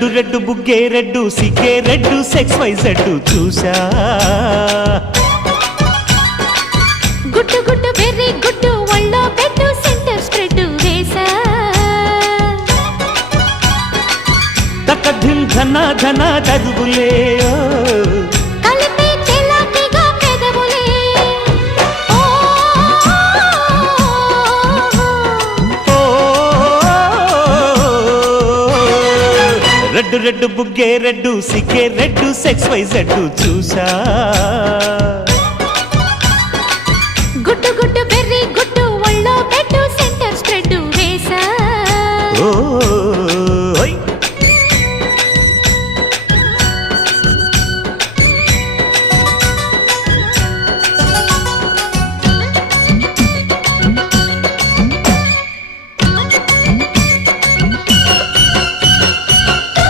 red red బుగ్గే red సిగ్గే red X Y Z చూసా గుట్టు గుట్టు వెర్రి గుట్టు ఒళ్ళో పెట్టు సెంటర్ స్ప్రెడ్ వేసా తక ధిం ధన ధన దరువులే కలిపి చెలాకిగా పెదవులే రెడ్డు రెడ్డు బుగ్గే రెడ్డు సిగ్గే రెడ్డు సెక్స్ వై జెడ్డు చూసా గుట్టు గుట్టు బెర్రీ గుట్టు ఒళ్ళో పెట్టు సెంటర్ స్ప్రెడ్ వేసా ఓ